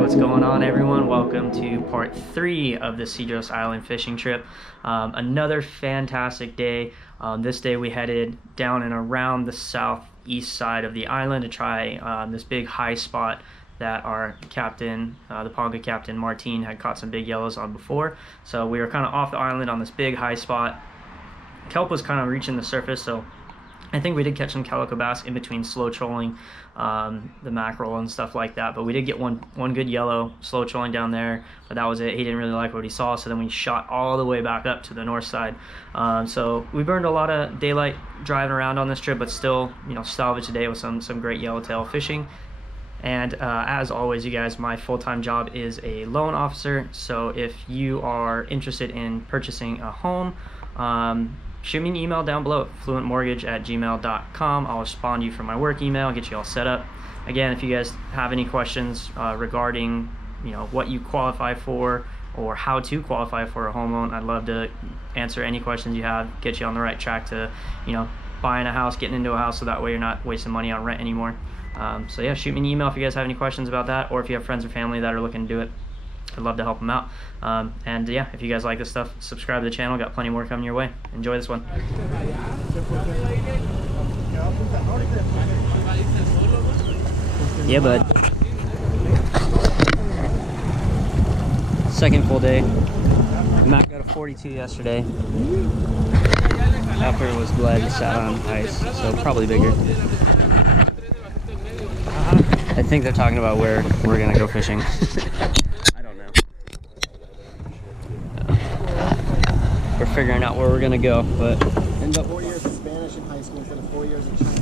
What's going on, everyone? Welcome to part 3 of the Cedros Island fishing trip. Another fantastic day. This day we headed down and around the southeast side of the island to try this big high spot that our captain, the Ponga captain Martin, had caught some big yellows on before. So we were kind of off the island on this big high spot. Kelp was kind of reaching the surface, so I think we did catch some calico bass in between slow trolling the mackerel and stuff like that, but we did get one good yellow slow trolling down there, but that was it. He didn't really like what he saw, so then we shot all the way back up to the north side. So we burned a lot of daylight driving around on this trip, but still, salvaged today with some great yellowtail fishing. And as always, you guys, my full-time job is a loan officer, so if you are interested in purchasing a home, shoot me an email down below, fluentmortgage@gmail.com. I'll respond to you from my work email, get you all set up. Again, if you guys have any questions regarding what you qualify for or how to qualify for a home loan, I'd love to answer any questions you have, get you on the right track to buying a house, getting into a house, so that way you're not wasting money on rent anymore. So yeah, shoot me an email if you guys have any questions about that, or if you have friends or family that are looking to do it. I'd love to help them out. And yeah, if you guys like this stuff, subscribe to the channel. Got plenty more coming your way. Enjoy this one. Yeah, bud. Second full day. Matt got a 42 yesterday. After it was glad he sat on ice, so probably bigger. I think they're talking about where we're gonna go fishing. We're figuring out where we're gonna go, but and 4 years of Spanish in high school instead of 4 years of Chinese.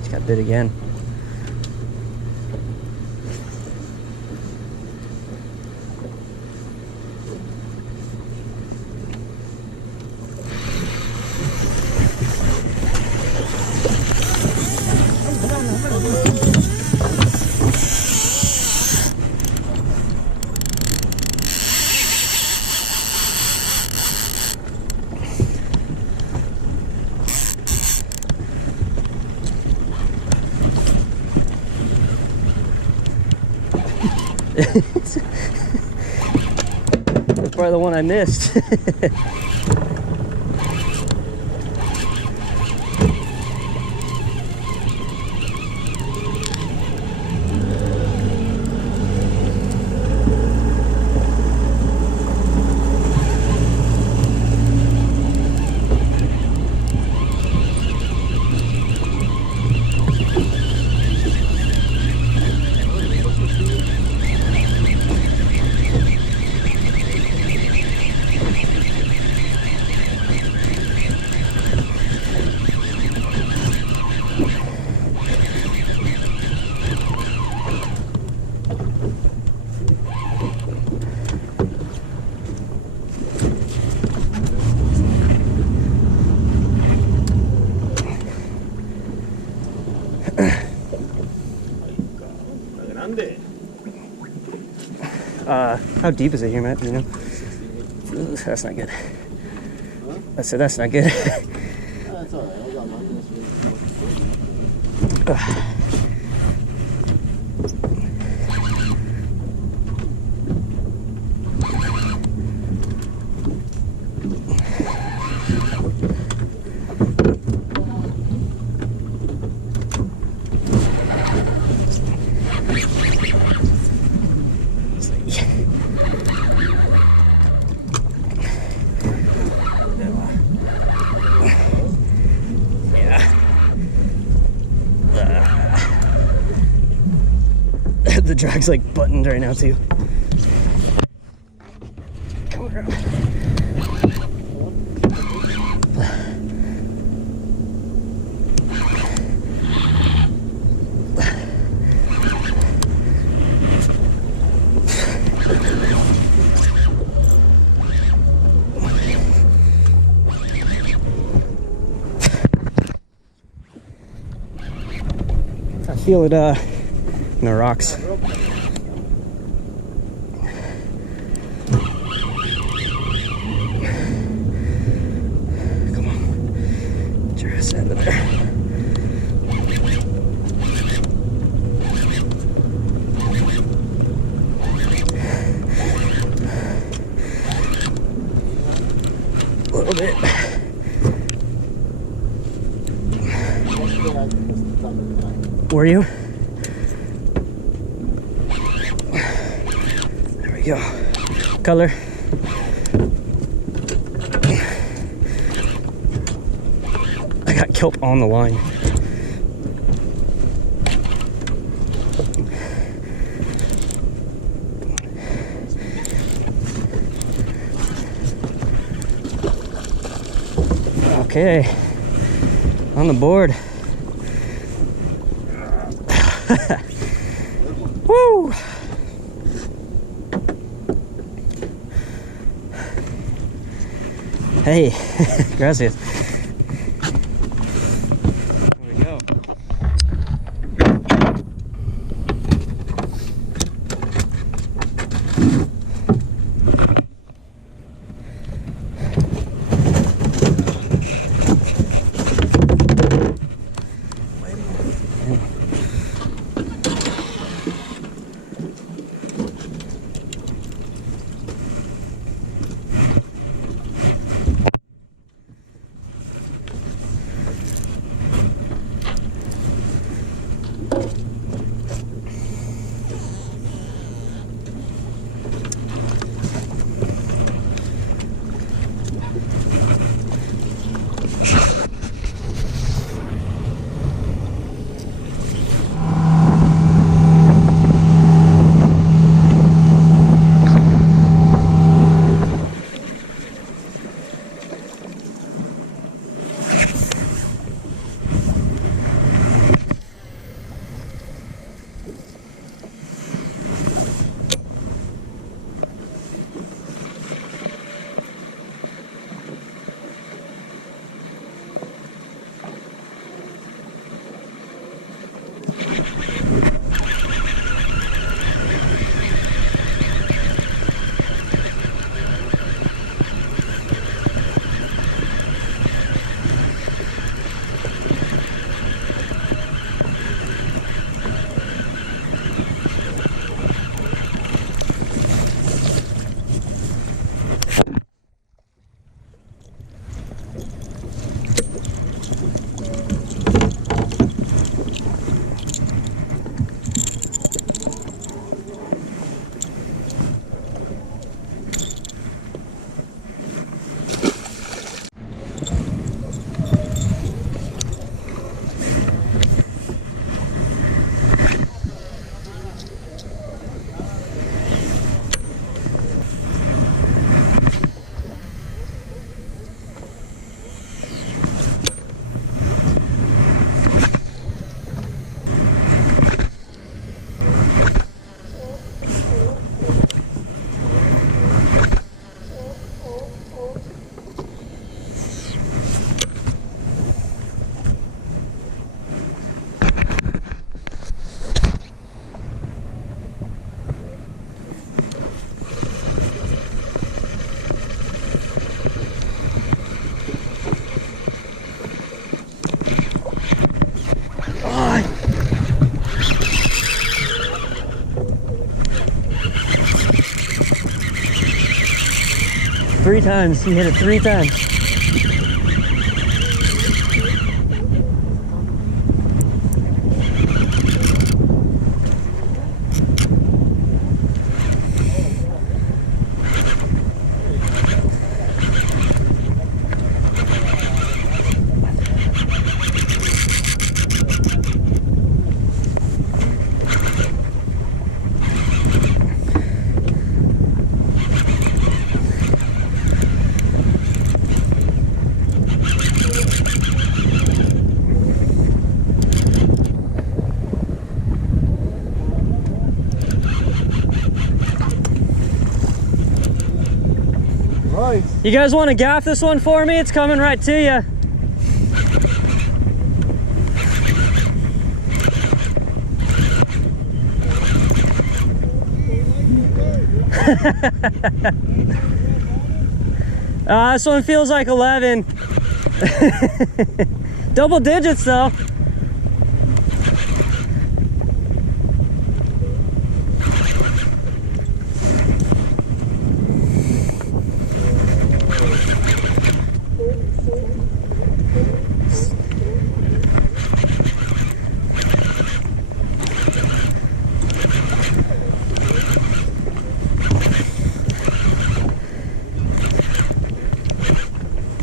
Just got bit again. That's probably the one I missed. How deep is it here, Matt? Do you know? Ooh, that's not good. Huh? I said that's not good. That's alright. I got mine this week. drag's like buttoned right now too. Come around. I feel it in the rocks. Come on. Get your ass out of there. A little bit. Were you? There we go. Color. I got kelp on the line. Okay. On the board. Woo! Hey, gracias. There we go. Three times. He hit it 3 times. You guys want to gaff this one for me? It's coming right to you. This one feels like 11. Double digits though.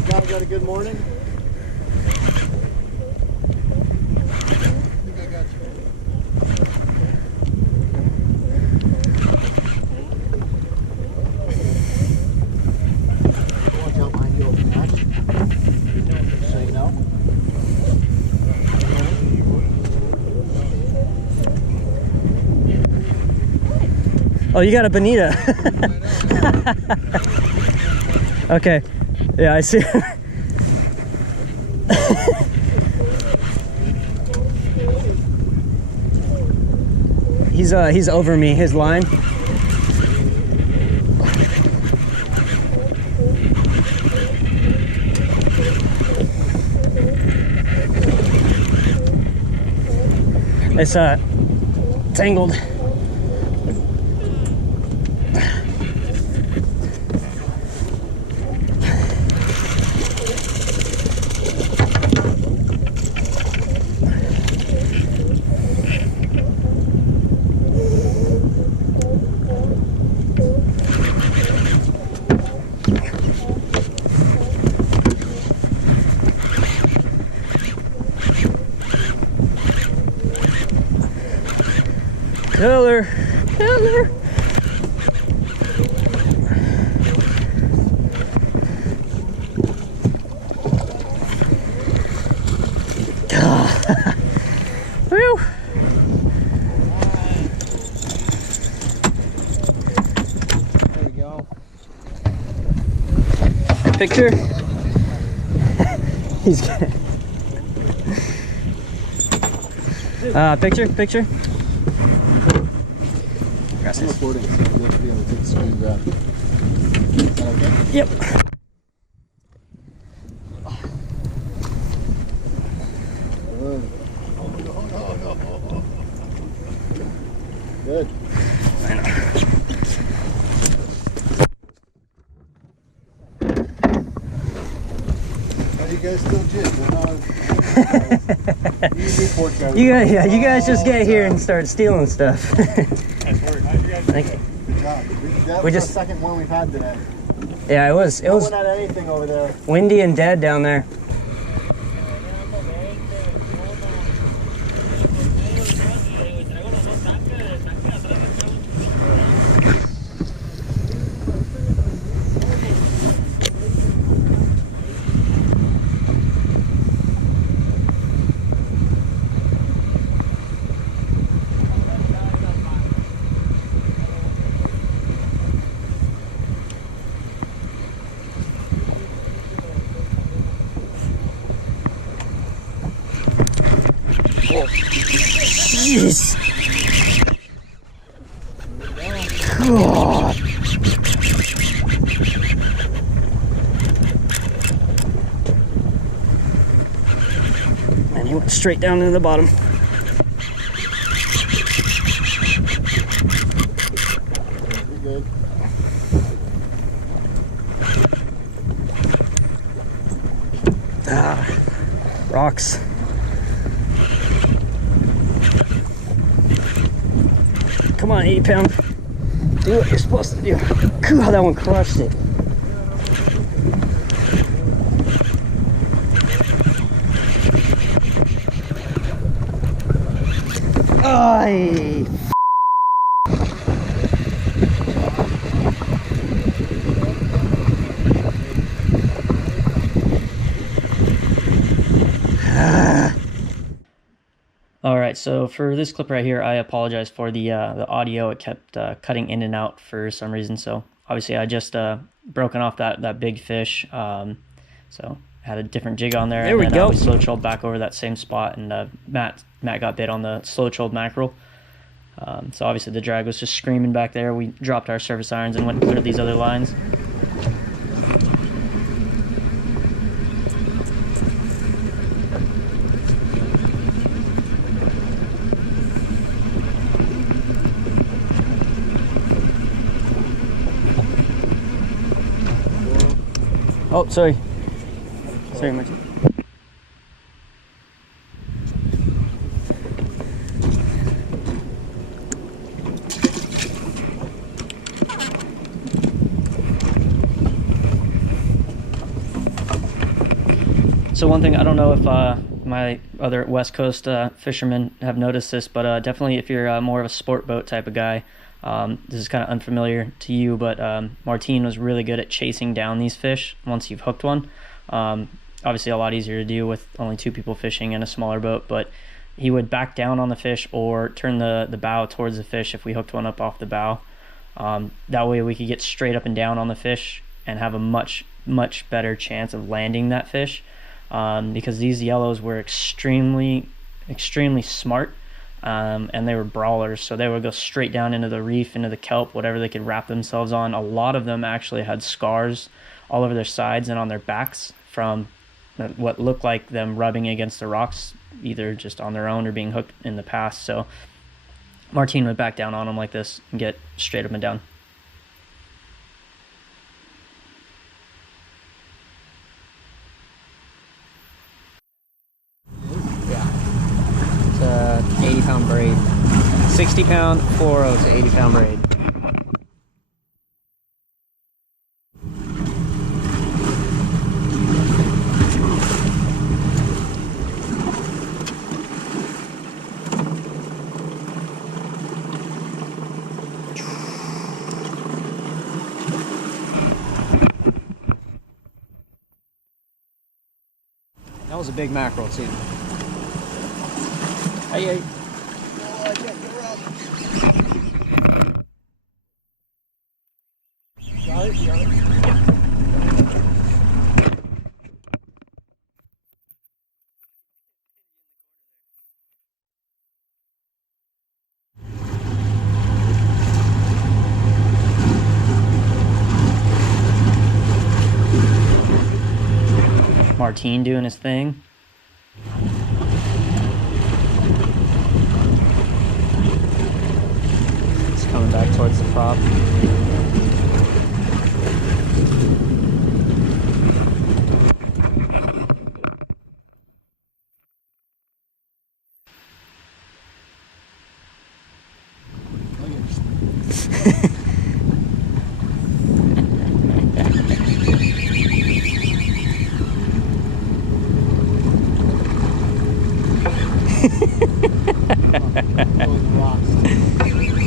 Guys, got a good morning? I think I got you. Watch out behind you open hatch. So you know. Oh, you got a bonita. Okay. Yeah, I see. He's over me, his line. It's tangled. Killer, killer. Whew. There we go. Picture. He's gonna. Picture. I'm recording, so we'll be able to take a screen grab. Is that okay? Yep. Good. I know. Are you guys still jig? You guys just get here and start stealing stuff. Nice work. How'd you guys do? Thank you. Good job. That We was just- the second one we've had today. Yeah, it was No one had anything over there. windy and dead down there. Jeez. God. And he went straight down into the bottom. You're good. Rocks. Come on, 80-pound. Do what you're supposed to do. God, that one crushed it. Ay. All right, so for this clip right here, I apologize for the audio. It kept cutting in and out for some reason, so obviously I just broken off that big fish, so had a different jig on there. There and we then, go. we slow trolled back over that same spot, and Matt got bit on the slow trolled mackerel. So obviously the drag was just screaming back there. We dropped our surface irons and went and cleared these other lines. Oh, sorry. Sorry, Martin. So one thing, I don't know if my other West Coast fishermen have noticed this, but definitely if you're more of a sport boat type of guy, this is kind of unfamiliar to you, but Martin was really good at chasing down these fish once you've hooked one. Obviously a lot easier to do with only 2 people fishing in a smaller boat, but he would back down on the fish or turn the bow towards the fish if we hooked one up off the bow. That way we could get straight up and down on the fish and have a much better chance of landing that fish, because these yellows were extremely smart, and they were brawlers, so they would go straight down into the reef, into the kelp, whatever they could wrap themselves on. A lot of them actually had scars all over their sides and on their backs from what looked like them rubbing against the rocks, either just on their own or being hooked in the past. So Martin would back down on them like this and get straight up and down. It's a 80-pound braid. 60-pound fluoro to 80-pound braid. That was a big mackerel too. Hey. Got it? Martin doing his thing. It's coming back towards the prop.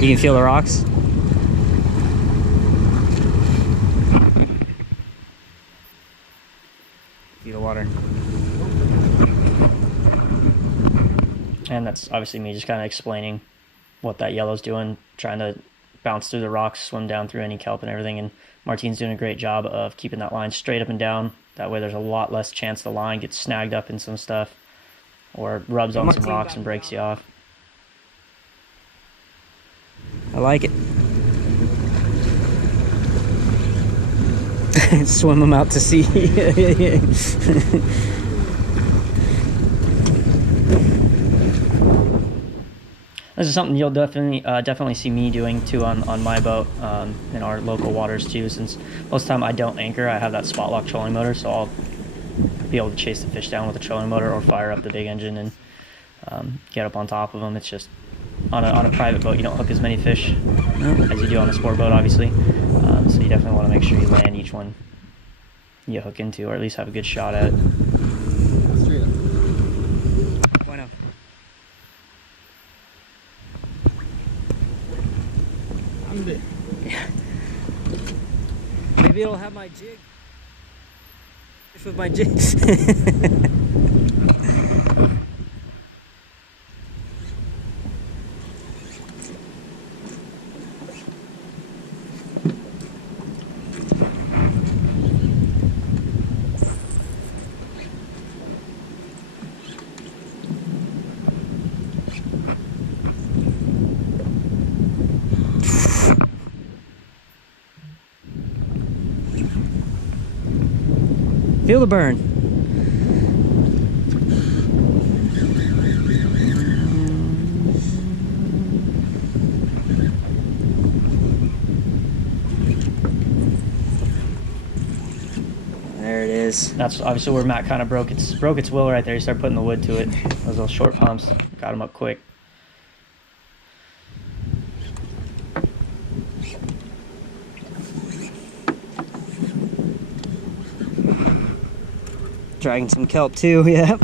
You can feel the rocks? Feel the water. And that's obviously me just kind of explaining what that yellow's doing, trying to bounce through the rocks, swim down through any kelp and everything. And Martin's doing a great job of keeping that line straight up and down. That way there's a lot less chance the line gets snagged up in some stuff or rubs on some rocks and breaks you off. I like it. Swim them out to sea. This is something you'll definitely see me doing too on my boat, in our local waters too, since most of the time I don't anchor. I have that spot lock trolling motor, so I'll be able to chase the fish down with the trolling motor or fire up the big engine and get up on top of them. It's just on a private boat you don't hook as many fish as you do on a sport boat, obviously, so you definitely want to make sure you land each one you hook into, or at least have a good shot at it. Straight up. Why not? I'm bit. Maybe it'll have my jig. Fish with my jig. Feel the burn. There it is. That's obviously where Matt kind of broke its will right there. He started putting the wood to it. Those little short pumps got him up quick. Dragging some kelp too, yep.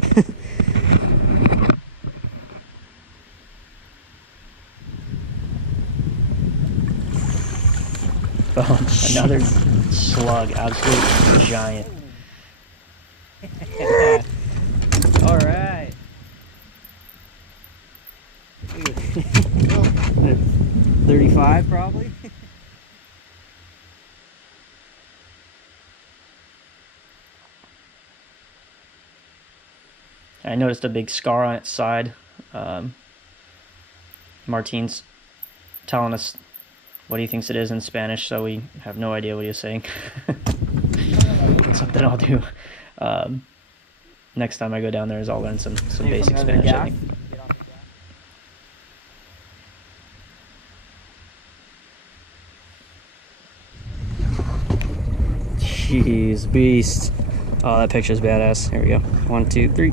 Boom. Another slug, absolute giant. All right. 35 probably. I noticed a big scar on its side. Martin's telling us what he thinks it is in Spanish, so we have no idea what he is saying. Something I'll do next time I go down there is I'll learn some basic Spanish, I think. Jeez, beast. Oh, that picture's badass. Here we go. 1, 2, 3.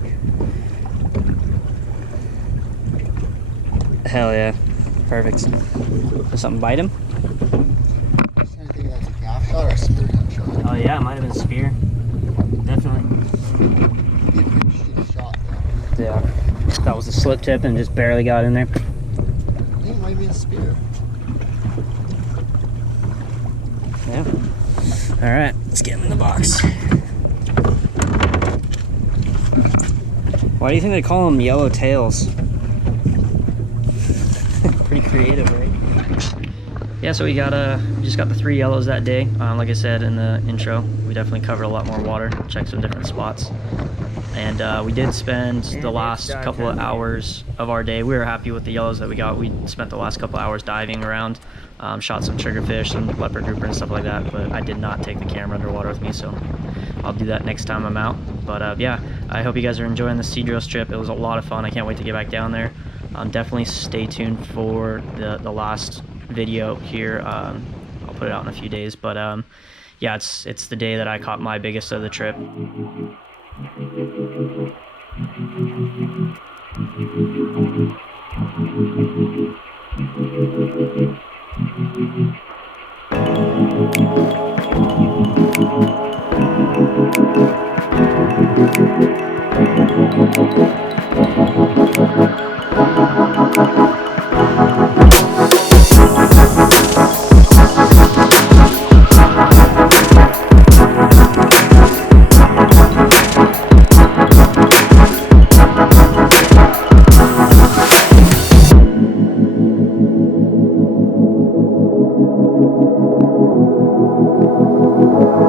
Hell yeah. Perfect. Does something bite him? I think that's a gaff shot or a spear shot. Oh yeah, it might have been a spear. Definitely. He had a good shitty shot though. Yeah. That was a slip tip and just barely got in there. I think it might be a spear. Yeah. Alright, let's get him in the box. Why do you think they call them yellowtails? Pretty creative, right? Yeah, so we just got the 3 yellows that day. Like I said in the intro, we definitely covered a lot more water, checked some different spots. And we did spend the last couple of hours of our day. We were happy with the yellows that we got. We spent the last couple of hours diving around, shot some triggerfish, some leopard grouper and stuff like that, but I did not take the camera underwater with me, so I'll do that next time I'm out. But yeah, I hope you guys are enjoying the Cedros trip. It was a lot of fun. I can't wait to get back down there. Definitely stay tuned for the last video here. I'll put it out in a few days, but yeah, it's the day that I caught my biggest of the trip.